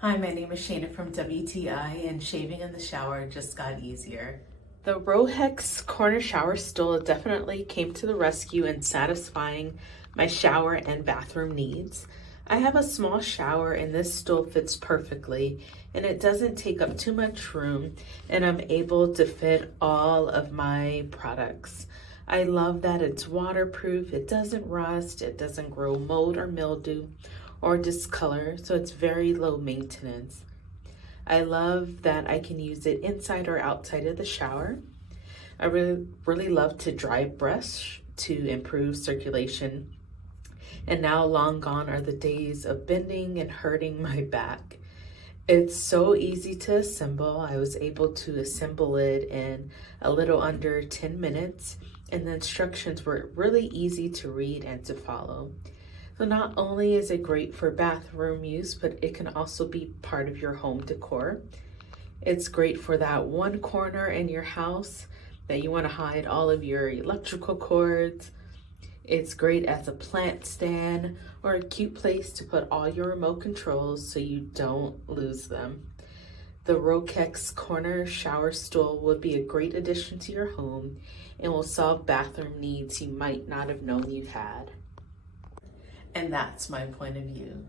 Hi, my name is Shana from WTI, and shaving in the shower just got easier. The Rohkex corner shower stool definitely came to the rescue in satisfying my shower and bathroom needs. I have a small shower and this stool fits perfectly, and it doesn't take up too much room, and I'm able to fit all of my products. I love that it's waterproof, it doesn't rust, it doesn't grow mold or mildew or discolor, so it's very low maintenance. I love that I can use it inside or outside of the shower. I really love to dry brush to improve circulation. And now long gone are the days of bending and hurting my back. It's so easy to assemble. I was able to assemble it in a little under 10 minutes, and the instructions were really easy to read and to follow. So not only is it great for bathroom use, but it can also be part of your home decor. It's great for that one corner in your house that you want to hide all of your electrical cords. It's great as a plant stand or a cute place to put all your remote controls so you don't lose them. The Rohkex corner shower stool would be a great addition to your home and will solve bathroom needs you might not have known you had. And that's my point of view.